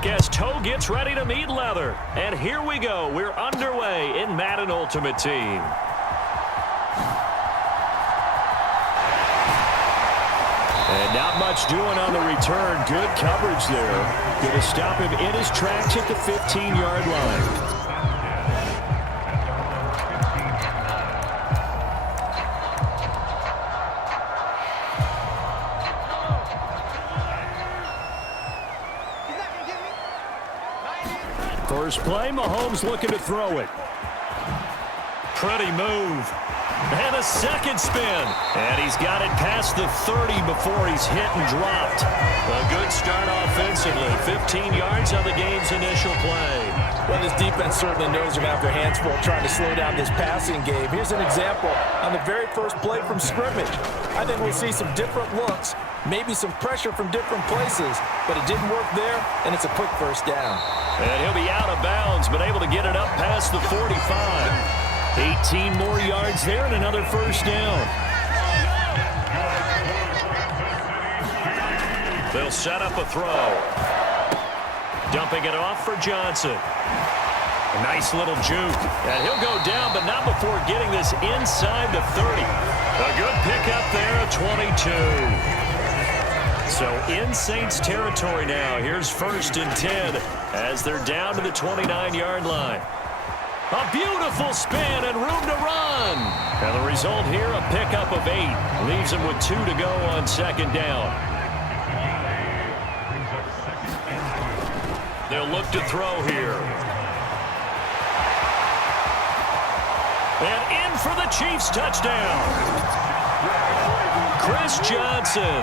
back as toe gets ready to meet leather. And here we go. We're underway in Madden Ultimate Team. And not much doing on the return. Good coverage there. Going to stop him in his tracks at the 15-yard line. First play, Mahomes looking to throw it. Pretty move. And a second spin. And he's got it past the 30 before he's hit and dropped. A good start offensively. 15 yards on the game's initial play. Well, this defense certainly knows they're going to have their hands full trying to slow down this passing game. Here's an example on the very first play from scrimmage. I think we'll see some different looks, maybe some pressure from different places, but it didn't work there, and it's a quick first down. And he'll be out of bounds, but able to get it up past the 45. 18 more yards there and another first down. They'll set up a throw. Dumping it off for Johnson. A nice little juke. And he'll go down, but not before getting this inside the 30. A good pickup there at 22. So in Saints territory now. Here's 1st and 10 as they're down to the 29-yard line. A beautiful spin and room to run. And the result here, a pickup of 8. Leaves him with 2 to go on 2nd down. They'll look to throw here. And in for the Chiefs touchdown. Chris Johnson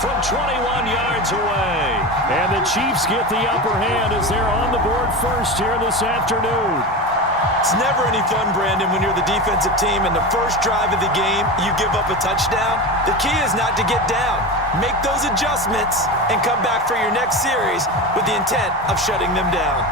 from 21 yards away. And the Chiefs get the upper hand as they're on the board first here this afternoon. It's never any fun, Brandon, when you're the defensive team and the first drive of the game, you give up a touchdown. The key is not to get down. Make those adjustments and come back for your next series with the intent of shutting them down.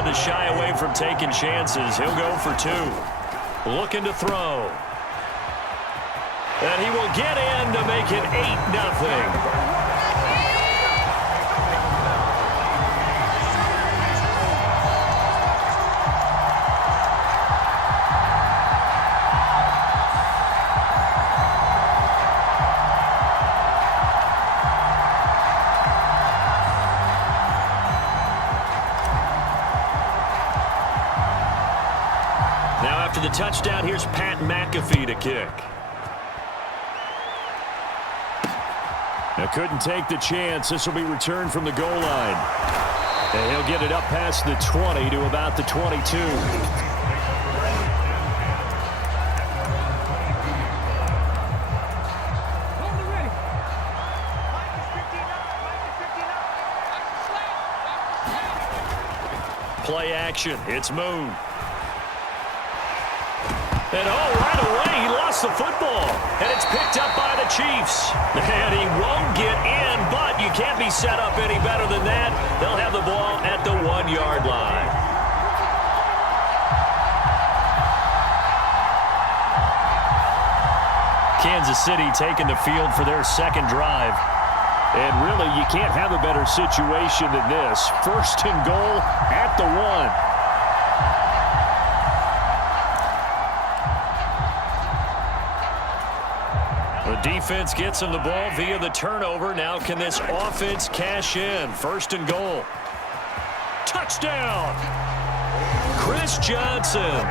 To shy away from taking chances. He'll go for 2. Looking to throw. And he will get in to make it 8-0. After the touchdown, here's Pat McAfee to kick. Now couldn't take the chance. This will be returned from the goal line. And he'll get it up past the 20 to about the 22. Play action. It's Moon. And right away, he lost the football. And it's picked up by the Chiefs. And he won't get in, but you can't be set up any better than that. They'll have the ball at the 1-yard line. Kansas City taking the field for their second drive. And really, you can't have a better situation than this. 1st and goal at the 1. The defense gets him the ball via the turnover. Now can this offense cash in? 1st and goal. Touchdown! Chris Johnson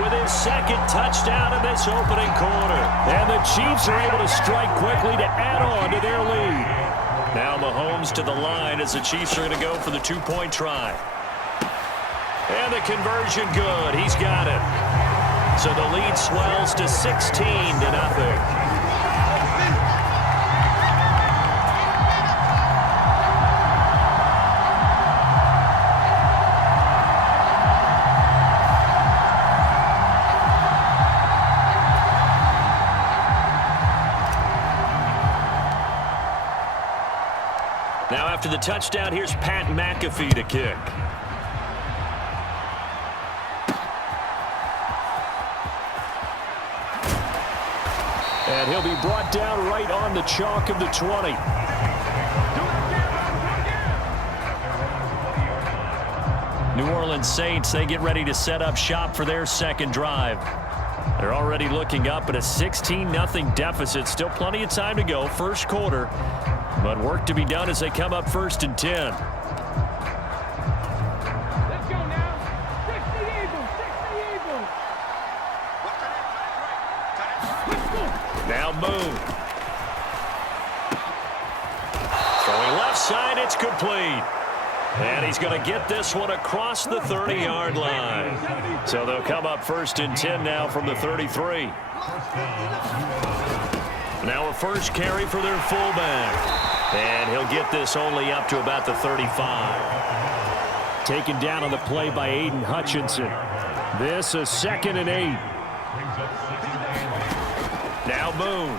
with his 2nd touchdown in this opening quarter. And the Chiefs are able to strike quickly to add on to their lead. Now Mahomes to the line as the Chiefs are going to go for the 2-point try. And the conversion good. He's got it. So the lead swells to 16-0. Now after the touchdown, here's Pat McAfee to kick. And he'll be brought down right on the chalk of the 20. New Orleans Saints, they get ready to set up shop for their second drive. They're already looking up at a 16-0 deficit. Still plenty of time to go, first quarter. But work to be done as they come up 1st and 10. Let's go now. 60 Eagles. 60 Eagles. Now Moon. Throwing left side, it's complete. And he's going to get this one across the 30-yard line. So they'll come up 1st and 10 now from the 33. Now a first carry for their fullback. And he'll get this only up to about the 35. Taken down on the play by Aiden Hutchinson. This is 2nd and 8. Now Moon.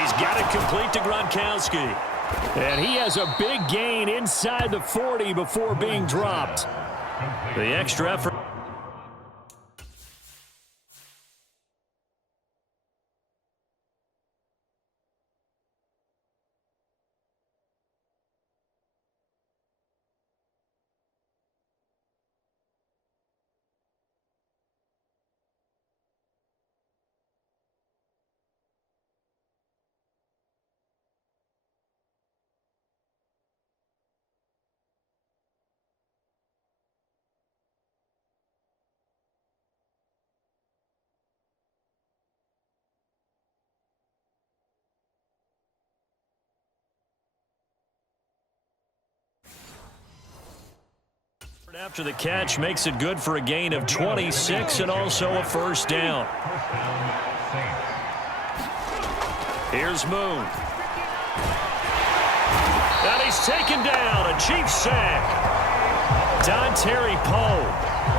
He's got it complete to Gronkowski. And he has a big gain inside the 40 before being dropped. The extra effort. After the catch makes it good for a gain of 26 and also a first down. Here's Moon. And he's taken down. A Chiefs sack. Dontari Poe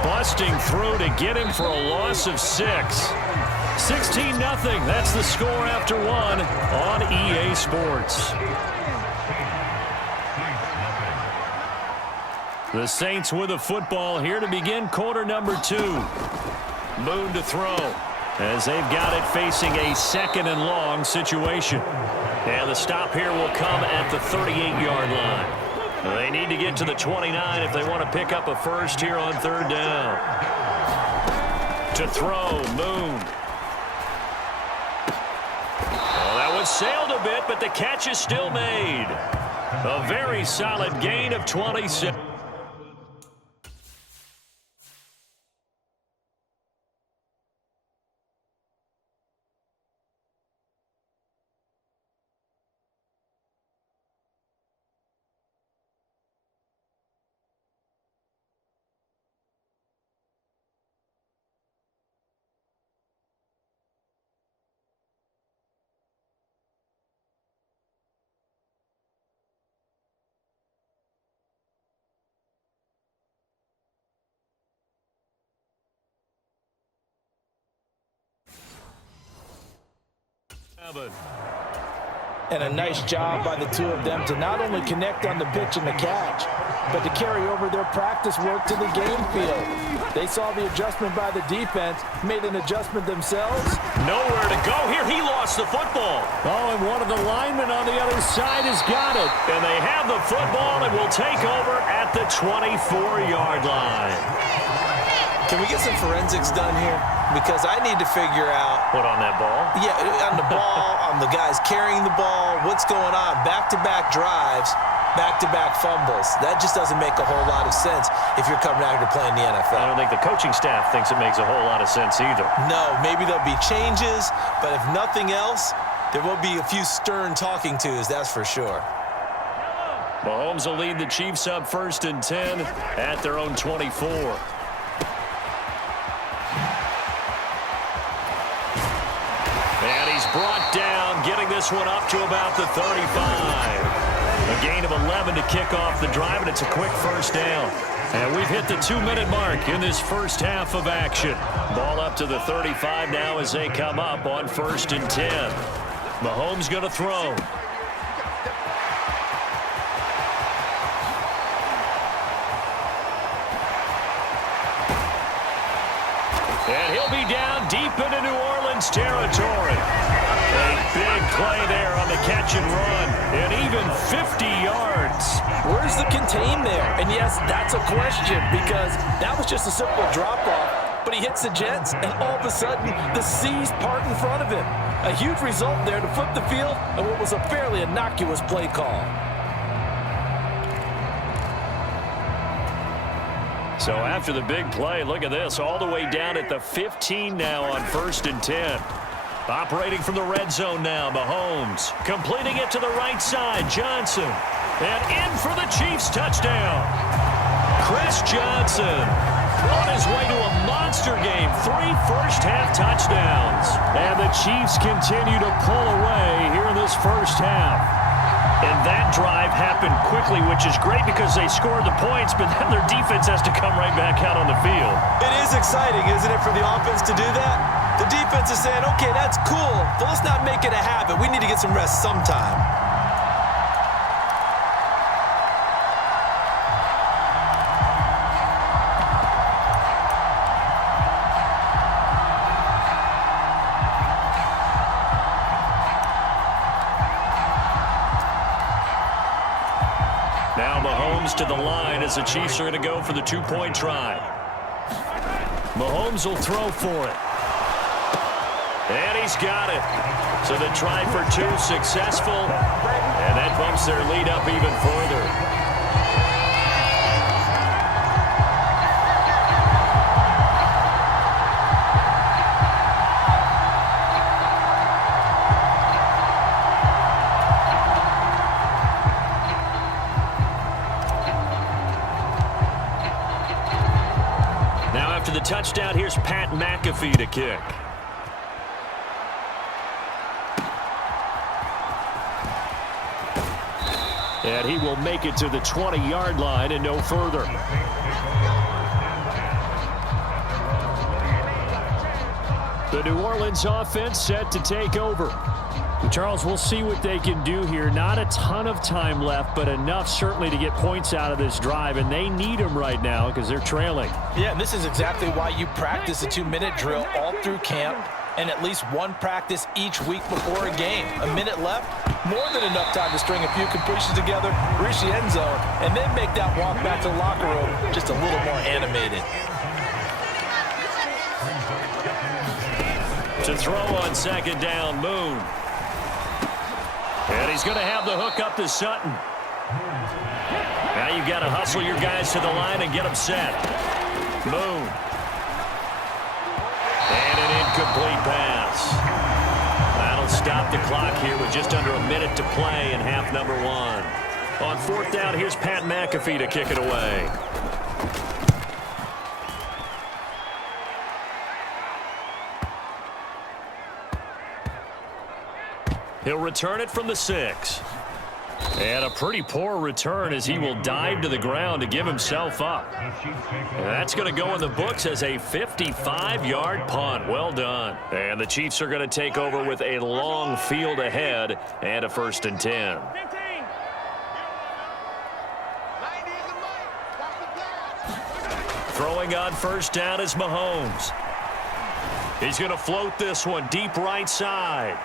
busting through to get him for a loss of 6. 16-0. That's the score after 1 on EA Sports. The Saints with the football here to begin quarter number 2. Moon to throw as they've got it facing a 2nd and long situation. And the stop here will come at the 38-yard line. They need to get to the 29 if they want to pick up a first here on 3rd down. To throw, Moon. Well, that one sailed a bit, but the catch is still made. A very solid gain of 26. And a nice job by the two of them to not only connect on the pitch and the catch, but to carry over their practice work to the game field. They saw the adjustment by the defense, made an adjustment themselves. Nowhere to go here. He lost the football. Oh, and one of the linemen on the other side has got it. And they have the football and will take over at the 24-yard line. Can we get some forensics done here? Because I need to figure out. What, on that ball? Yeah, on the ball, on the guys carrying the ball, what's going on? Back-to-back drives, back-to-back fumbles. That just doesn't make a whole lot of sense if you're coming out here to play in the NFL. I don't think the coaching staff thinks it makes a whole lot of sense either. No, maybe there'll be changes, but if nothing else, there will be a few stern talking tos, that's for sure. Mahomes will lead the Chiefs up 1st and 10 at their own 24. And he's brought down, getting this one up to about the 35. A gain of 11 to kick off the drive, and it's a quick first down. And we've hit the 2-minute mark in this first half of action. Ball up to the 35 now as they come up on 1st and 10. Mahomes going to throw. And he'll be down deep into New Orleans territory. A big play there on the catch and run. And even 50 yards. Where's the contain there? And yes, that's a question because that was just a simple drop-off. But he hits the Jets, and all of a sudden, the seas part in front of him. A huge result there to flip the field and what was a fairly innocuous play call. So after the big play, look at this, all the way down at the 15 now on 1st and 10. Operating from the red zone now, Mahomes. Completing it to the right side, Johnson. And in for the Chiefs touchdown. Chris Johnson on his way to a monster game. 3 first-half touchdowns. And the Chiefs continue to pull away here in this first half. And that drive happened quickly, which is great because they scored the points, but then their defense has to come right back out on the field. It is exciting, isn't it, for the offense to do that? The defense is saying, okay, that's cool, but let's not make it a habit. We need to get some rest sometime. Now Mahomes to the line as the Chiefs are going to go for the 2-point try. Mahomes will throw for it. And he's got it. So the try for 2 successful. And that bumps their lead up even further. After the touchdown, here's Pat McAfee to kick. And he will make it to the 20-yard line and no further. The New Orleans offense set to take over. Charles, we'll see what they can do here. Not a ton of time left, but enough certainly to get points out of this drive, and they need them right now because they're trailing. Yeah, and this is exactly why you practice a 2-minute drill all through camp and at least one practice each week before a game. A minute left, more than enough time to string a few completions together, reach the end zone, and then make that walk back to the locker room just a little more animated. To throw on 2nd down, Moon. And he's going to have the hook up to Sutton. Now you've got to hustle your guys to the line and get them set. Moon. And an incomplete pass. That'll stop the clock here with just under a minute to play in half number 1. On 4th down, here's Pat McAfee to kick it away. He'll return it from the 6. And a pretty poor return as he will dive to the ground to give himself up. And that's going to go in the books as a 55-yard punt. Well done. And the Chiefs are going to take over with a long field ahead and a 1st and 10. Throwing on 1st down is Mahomes. He's going to float this one deep right side.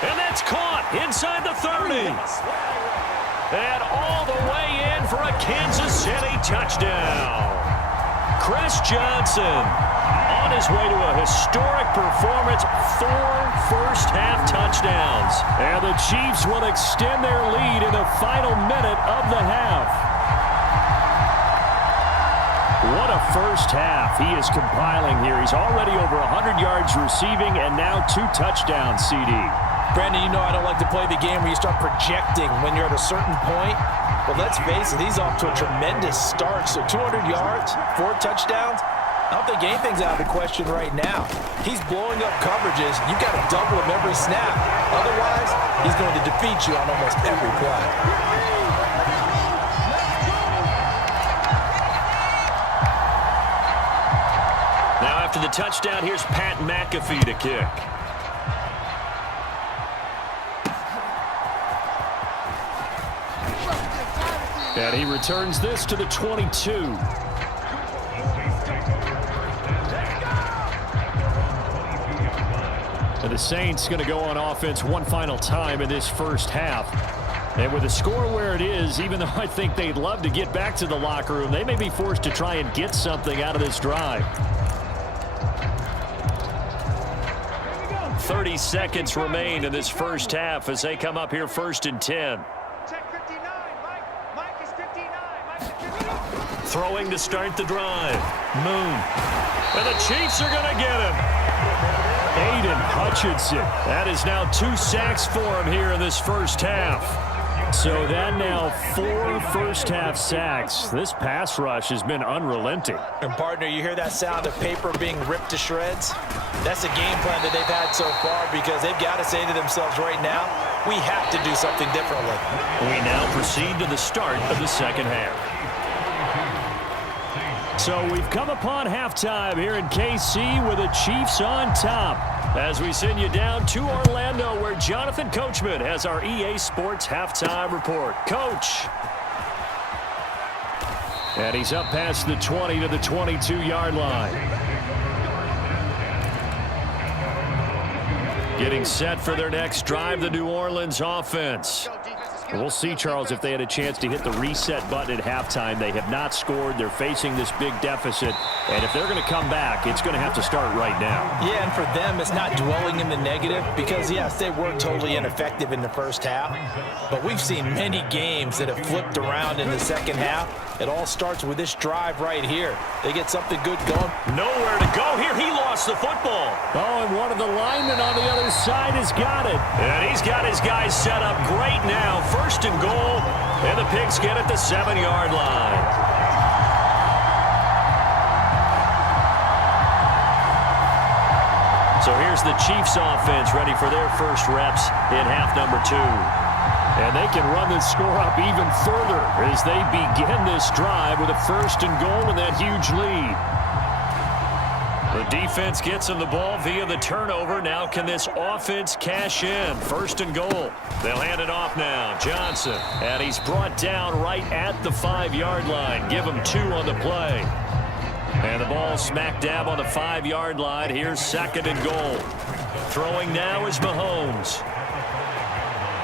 And that's caught inside the 30. And all the way in for a Kansas City touchdown. Chris Johnson on his way to a historic performance, 4 first-half touchdowns. And the Chiefs will extend their lead in the final minute of the half. What a first half he is compiling here. He's already over 100 yards receiving and now 2 touchdowns, CD. Brandon, you know I don't like to play the game where you start projecting when you're at a certain point. But let's face it, he's off to a tremendous start. So 200 yards, 4 touchdowns. I don't think anything's out of the question right now. He's blowing up coverages. You've got to double him every snap. Otherwise, he's going to defeat you on almost every play. Now after the touchdown, here's Pat McAfee to kick. And he returns this to the 22. And the Saints going to go on offense one final time in this first half. And with the score where it is, even though I think they'd love to get back to the locker room, they may be forced to try and get something out of this drive. 30 seconds remain in this first half as they come up here 1st and 10. Check 59. Mike is 59. Mike is 59. Throwing to start the drive. Moon. And the Chiefs are going to get him. Aiden Hutchinson. That is now 2 sacks for him here in this first half. So that now 4 first-half sacks. This pass rush has been unrelenting. And, partner, you hear that sound of paper being ripped to shreds? That's the game plan that they've had so far because they've got to say to themselves right now, we have to do something differently. We now proceed to the start of the second half. So we've come upon halftime here in KC with the Chiefs on top. As we send you down to Orlando where Jonathan Coachman has our EA Sports halftime report. Coach. And he's up past the 20 to the 22-yard line. Getting set for their next drive, the New Orleans offense. We'll see, Charles, if they had a chance to hit the reset button at halftime. They have not scored. They're facing this big deficit. And if they're going to come back, it's going to have to start right now. Yeah, and for them, it's not dwelling in the negative because, yes, they were totally ineffective in the first half. But we've seen many games that have flipped around in the second half. It all starts with this drive right here. They get something good going. Nowhere to go here. He lost the football. Oh, and one of the linemen on the other side has got it. And he's got his guys set up great now. 1st and goal, and the Pigs get at the 7-yard line. So here's the Chiefs offense ready for their first reps in half number 2. And they can run this score up even further as they begin this drive with a 1st and goal and that huge lead. The defense gets him the ball via the turnover. Now can this offense cash in? 1st and goal. They'll hand it off now. Johnson. And he's brought down right at the 5-yard line. Give him 2 on the play. And the ball smack dab on the 5-yard line. Here's 2nd and goal. Throwing now is Mahomes.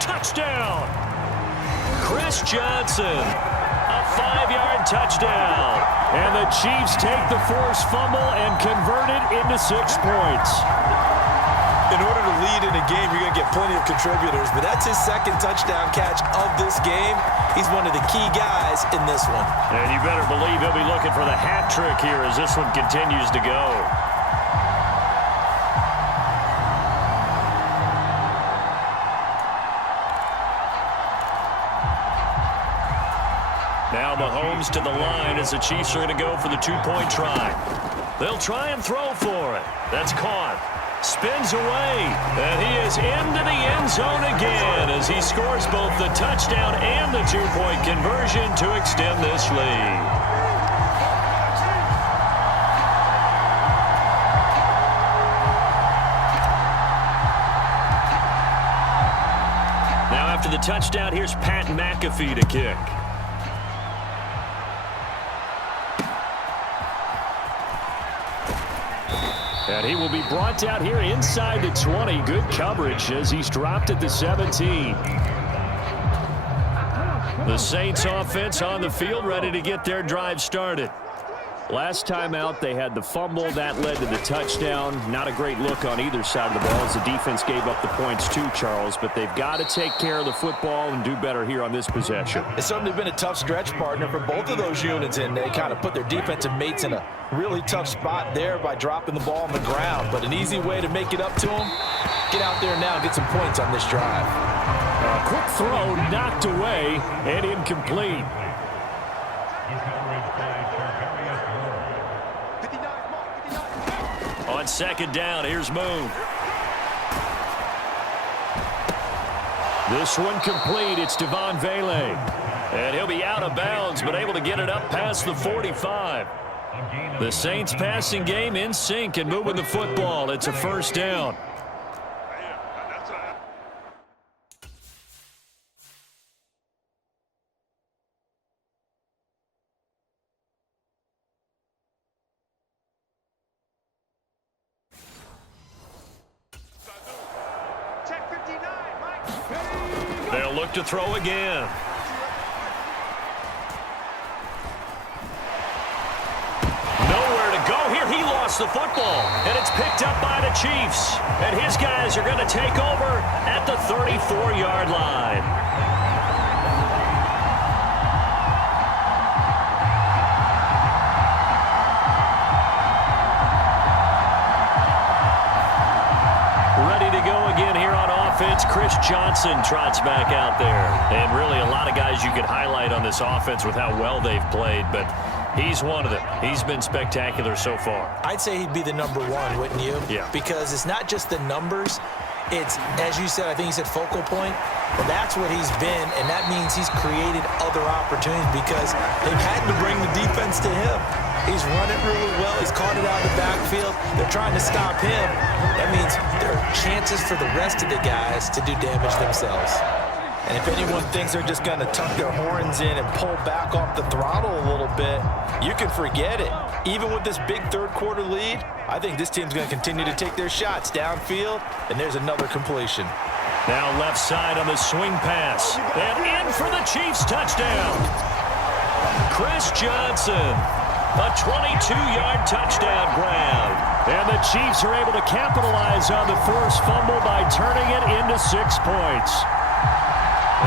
Touchdown! Chris Johnson. A 5-yard touchdown. And the Chiefs take the forced fumble and convert it into 6 points. In order to lead in a game, you're going to get plenty of contributors, but that's his 2nd touchdown catch of this game. He's one of the key guys in this one. And you better believe he'll be looking for the hat trick here as this one continues to go. Now Mahomes to the line as the Chiefs are going to go for the 2-point try. They'll try and throw for it. That's caught. Spins away. And he is into the end zone again as he scores both the touchdown and the 2-point conversion to extend this lead. Now after the touchdown, here's Pat McAfee to kick. And he will be brought down here inside the 20. Good coverage as he's dropped at the 17. The Saints offense on the field ready to get their drive started. Last time out, they had the fumble. That led to the touchdown. Not a great look on either side of the ball as the defense gave up the points too, Charles. But they've got to take care of the football and do better here on this possession. It's certainly been a tough stretch, partner, for both of those units, and they kind of put their defensive mates in a really tough spot there by dropping the ball on the ground. But an easy way to make it up to them, get out there now and get some points on this drive. A quick throw knocked away and incomplete. On 2nd down, here's Moon. This one complete. It's Devon Vele. And he'll be out of bounds, but able to get it up past the 45. The Saints passing game in sync and moving the football. It's a 1st down. look to throw again. Nowhere to go here. He lost the football, and it's picked up by the Chiefs. And his guys are going to take over at the 34-yard line. Chris Johnson trots back out there. And really a lot of guys you could highlight on this offense with how well they've played, but he's one of them. He's been spectacular so far. I'd say he'd be the number one, wouldn't you? Yeah. Because it's not just the numbers. It's, as you said, I think you said focal point. Well, that's what he's been, and that means he's created other opportunities because they've had to bring the defense to him. He's run it really well. He's caught it out of the backfield. They're trying to stop him. That means there are chances for the rest of the guys to do damage themselves. And if anyone thinks they're just going to tuck their horns in and pull back off the throttle a little bit, you can forget it. Even with this big third-quarter lead, I think this team's going to continue to take their shots downfield, and there's another completion. Now left side on the swing pass. And in for the Chiefs touchdown. Chris Johnson, a 22-yard touchdown grab. And the Chiefs are able to capitalize on the forced fumble by turning it into 6 points.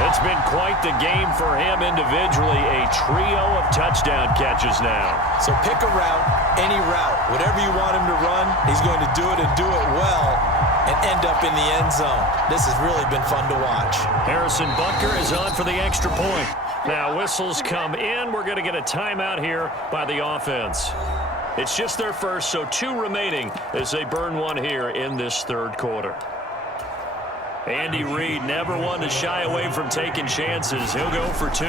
It's been quite the game for him individually, a trio of touchdown catches now. So pick a route, any route. Whatever you want him to run, he's going to do it and do it well and end up in the end zone. This has really been fun to watch. Harrison Butker is on for the extra point. Now whistles come in. We're going to get a timeout here by the offense. It's just their first, so 2 remaining as they burn one here in this third quarter. Andy Reid never one to shy away from taking chances. He'll go for 2.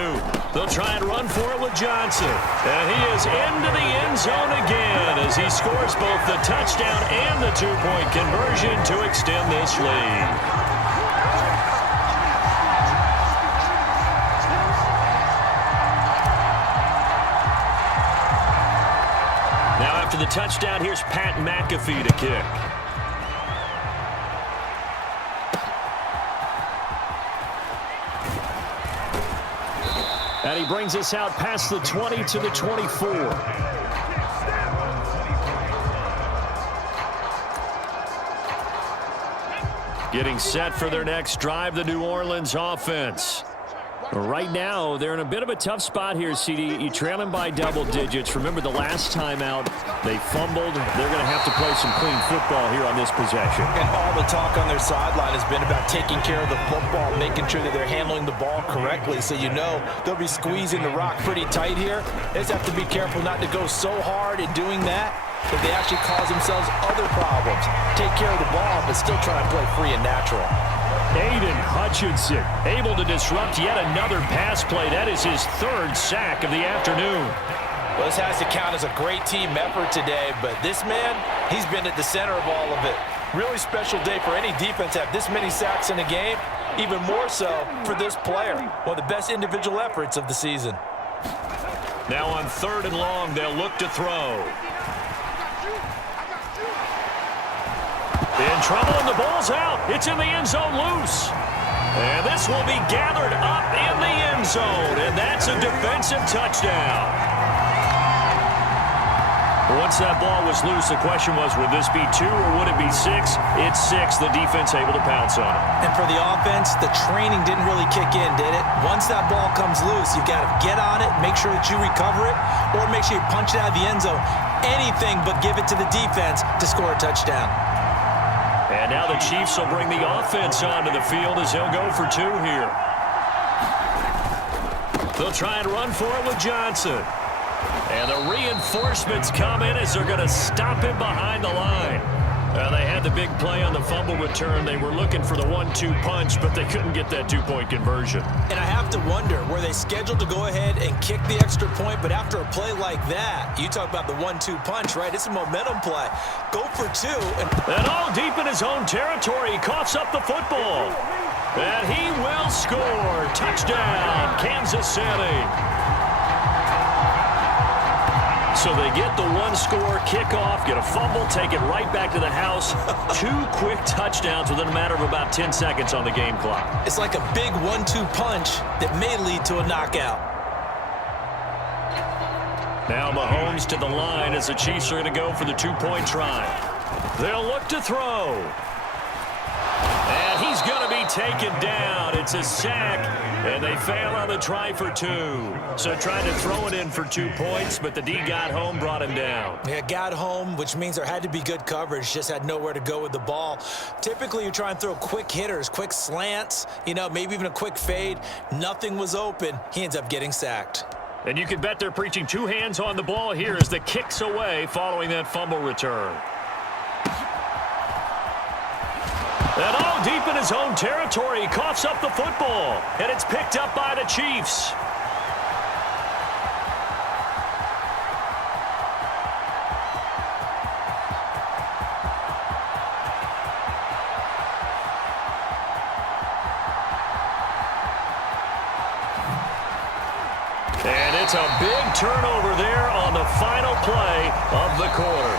They'll try and run for it with Johnson. And he is into the end zone again as he scores both the touchdown and the 2-point conversion to extend this lead. Now after the touchdown, here's Pat McAfee to kick. And he brings us out past the 20 to the 24. Getting set for their next drive, the New Orleans offense. Right now, they're in a bit of a tough spot here, CD. You're trailing by double digits. Remember the last time out, they fumbled. They're going to have to play some clean football here on this possession. And all the talk on their sideline has been about taking care of the football, making sure that they're handling the ball correctly. So you know they'll be squeezing the rock pretty tight here. They just have to be careful not to go so hard in doing that they actually cause themselves other problems. Take care of the ball, but still try to play free and natural. Aiden Hutchinson able to disrupt yet another pass play. That is his 3rd sack of the afternoon. Well, this has to count as a great team effort today, but this man, he's been at the center of all of it. Really special day for any defense to have this many sacks in a game, even more so for this player. One of the best individual efforts of the season. Now on 3rd and long, they'll look to throw. In trouble, and the ball's out. It's in the end zone loose. And this will be gathered up in the end zone, and that's a defensive touchdown. Once that ball was loose, the question was, would this be 2 or would it be 6? It's 6. The defense able to pounce on it. And for the offense, the training didn't really kick in, did it? Once that ball comes loose, you've got to get on it, make sure that you recover it, or make sure you punch it out of the end zone. Anything but give it to the defense to score a touchdown. And now the Chiefs will bring the offense onto the field as they'll go for 2 here. They'll try and run for it with Johnson. And the reinforcements come in as they're going to stop him behind the line. They had the big play on the fumble return. They were looking for the 1-2 punch, but they couldn't get that 2-point conversion. And I have to wonder, were they scheduled to go ahead and kick the extra point, but after a play like that, you talk about the 1-2 punch, right? It's a momentum play. Go for 2. And all deep in his own territory, he coughs up the football. And he will score. Touchdown, Kansas City. So they get the one-score kickoff, get a fumble, take it right back to the house. 2 quick touchdowns within a matter of about 10 seconds on the game clock. It's like a big 1-2 punch that may lead to a knockout. Now Mahomes to the line as the Chiefs are going to go for the 2-point try. They'll look to throw. And he's going to be taken down. It's a sack, and they fail on the try for 2. So trying to throw it in for 2 points, but the D got home, brought him down. Yeah, got home, which means there had to be good coverage, just had nowhere to go with the ball. Typically, you try and throw quick hitters, quick slants, maybe even a quick fade. Nothing was open. He ends up getting sacked. And you can bet they're preaching 2 hands on the ball here as the kick's away following that fumble return. And all deep in his own territory, he coughs up the football, and it's picked up by the Chiefs. And it's a big turnover there on the final play of the quarter.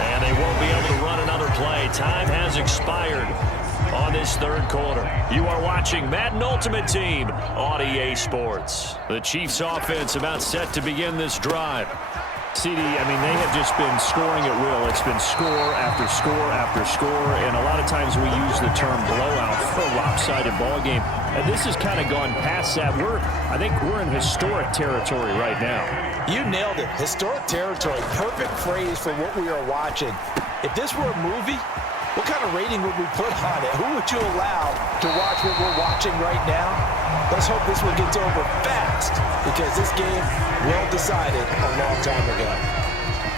And they won't be able to run another play. Time has expired on this third quarter. You are watching Madden Ultimate Team on EA Sports. The Chiefs offense about set to begin this drive. CD, they have just been scoring at will. It's been score after score after score, and a lot of times we use the term blowout for a lopsided ball game. And this has kind of gone past that. I think we're in historic territory right now. You nailed it. Historic territory. Perfect phrase for what we are watching. If this were a movie, what kind of rating would we put on it? Who would you allow to watch what we're watching right now? Let's hope this one gets over fast, because this game well decided a long time ago.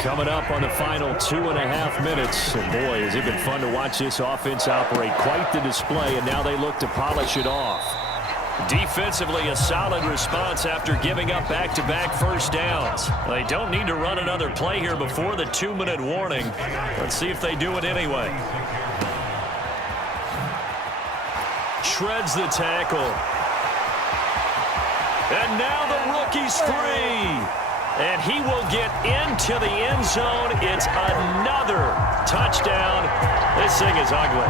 Coming up on the final 2.5 minutes. And boy, has it been fun to watch this offense operate. Quite the display, and now they look to polish it off. Defensively, a solid response after giving up back-to-back first downs. They don't need to run another play here before the 2-minute warning. Let's see if they do it anyway. Shreds the tackle. And now the rookie's free. And he will get into the end zone. It's another touchdown. This thing is ugly.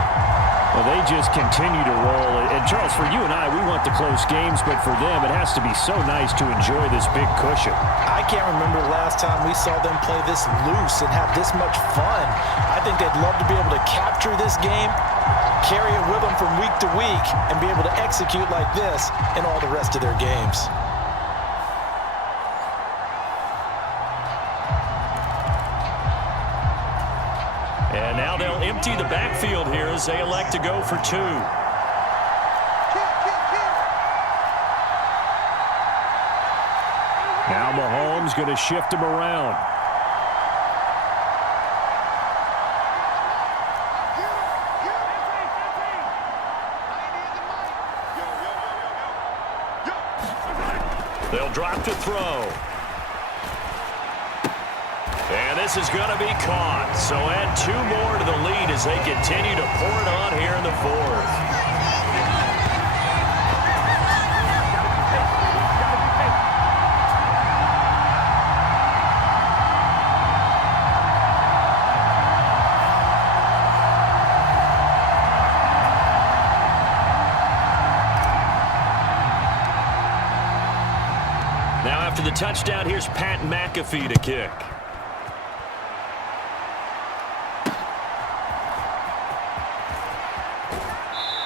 Well, they just continue to roll. And, Charles, for you and I, we want the close games, but for them, it has to be so nice to enjoy this big cushion. I can't remember the last time we saw them play this loose and have this much fun. I think they'd love to be able to capture this game, carry it with them from week to week, and be able to execute like this in all the rest of their games. And now they'll empty the backfield here as they elect to go for 2. Now Mahomes going to shift him around. They'll drop to throw. And this is going to be caught. So add 2 more to the lead as they continue to pour it on here in the 4th. Now after the touchdown, here's Pat McAfee to kick.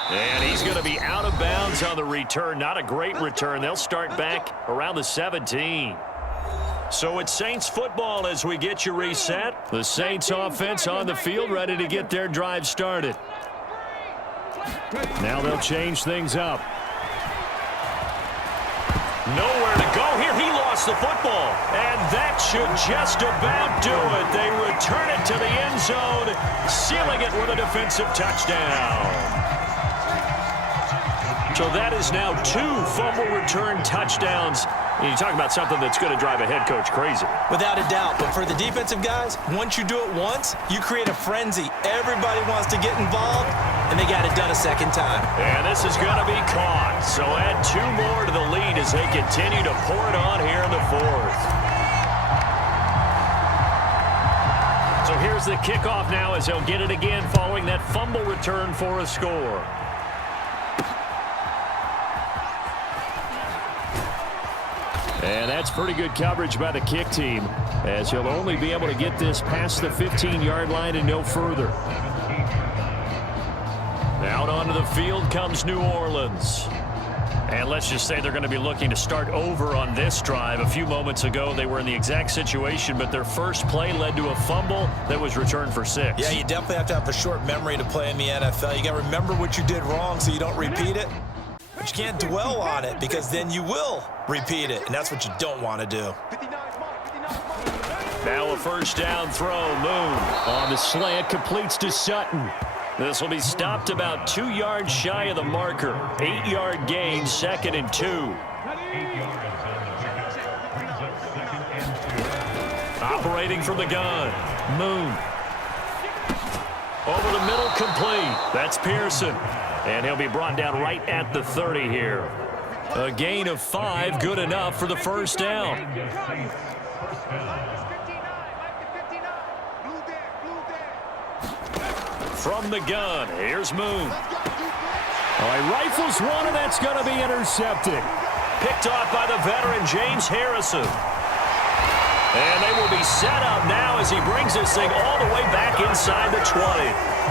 And he's going to be out of bounds on the return. Not a great return. They'll start back around the 17. So it's Saints football as we get you reset. The Saints offense on the field, ready to get their drive started. Now they'll change things up. Nowhere to go here. He lost the football. And that should just about do it. They return it to the end zone, sealing it with a defensive touchdown. So that is now 2 fumble return touchdowns. And you talk about something that's going to drive a head coach crazy. Without a doubt. But for the defensive guys, once you do it once, you create a frenzy. Everybody wants to get involved, and they got it done a second time. And this is going to be caught. So add 2 more to the lead as they continue to pour it on here in the 4th. So here's the kickoff now as he'll get it again following that fumble return for a score. And that's pretty good coverage by the kick team, as he'll only be able to get this past the 15-yard line and no further. Out onto the field comes New Orleans. And let's just say they're going to be looking to start over on this drive. A few moments ago, they were in the exact situation, but their first play led to a fumble that was returned for 6. Yeah, you definitely have to have a short memory to play in the NFL. You got to remember what you did wrong so you don't repeat it. But you can't dwell on it because then you will repeat it, and that's what you don't want to do. Now a first down throw. Moon on the slant, completes to Sutton. This will be stopped about 2 yards shy of the marker. 8-yard gain, 2nd and 2. Operating from the gun. Moon. Over the middle, complete. That's Pearson. And he'll be brought down right at the 30 here. A gain of 5, good enough for the first down. From the gun, here's Moon. All right, rifles one, and that's going to be intercepted. Picked off by the veteran James Harrison. And they will be set up now as he brings this thing all the way back inside the 20.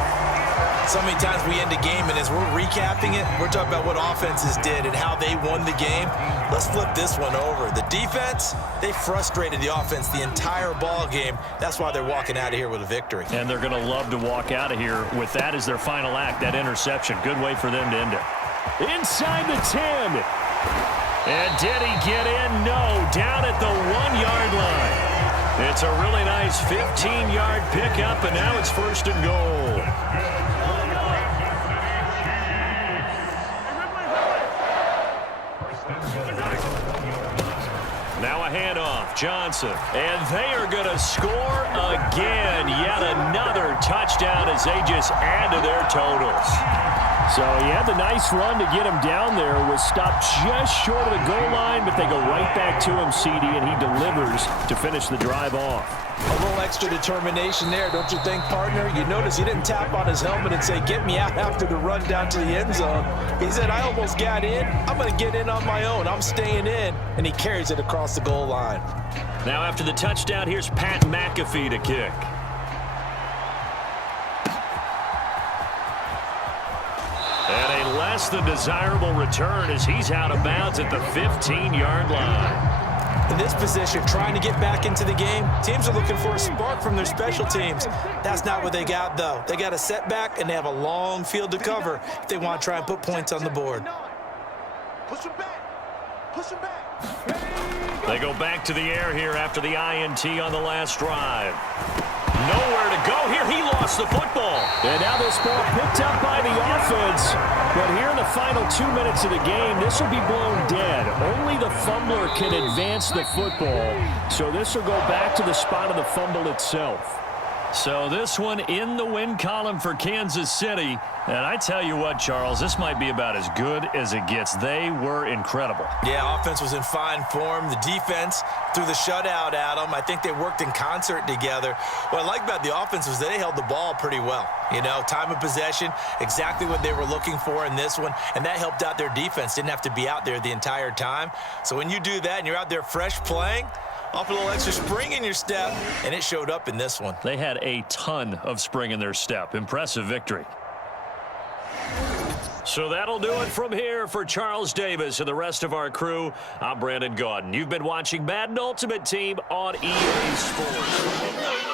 So many times we end a game, and as we're recapping it, we're talking about what offenses did and how they won the game. Let's flip this one over. The defense, they frustrated the offense the entire ball game. That's why they're walking out of here with a victory. And they're going to love to walk out of here with that as their final act, that interception. Good way for them to end it. Inside the 10. And did he get in? No, down at the 1-yard line. It's a really nice 15-yard pickup, and now it's 1st and goal. Now a handoff, Johnson, and they are going to score again. Yet another touchdown as they just add to their totals. So he had the nice run to get him down there, was stopped just short of the goal line, but they go right back to him, CD, and he delivers to finish the drive off. A little extra determination there, don't you think, partner? You notice he didn't tap on his helmet and say, get me out after the run down to the end zone. He said, I almost got in. I'm going to get in on my own. I'm staying in. And he carries it across the goal line. Now after the touchdown, here's Pat McAfee to kick. And a less than desirable return as he's out of bounds at the 15-yard line. In this position, trying to get back into the game, teams are looking for a spark from their special teams. That's not what they got, though. They got a setback, and they have a long field to cover if they want to try and put points on the board. Push him back. Push him back. They go back to the air here after the INT on the last drive. Nowhere to go here. He lost the football. And now this ball picked up by the offense. But here in the final 2 minutes of the game, this will be blown dead. Only the fumbler can advance the football. So this will go back to the spot of the fumble itself. So this one in the win column for Kansas City. And I tell you what, Charles, this might be about as good as it gets. They were incredible. Yeah, offense was in fine form. The defense threw the shutout at them. I think they worked in concert together. What I like about the offense was they held the ball pretty well. You know, time of possession, exactly what they were looking for in this one. And that helped out their defense. Didn't have to be out there the entire time. So when you do that and you're out there fresh playing, off a little extra spring in your step, and it showed up in this one. They had a ton of spring in their step. Impressive victory. So that'll do it from here for Charles Davis and the rest of our crew. I'm Brandon Gaudin. You've been watching Madden Ultimate Team on EA Sports.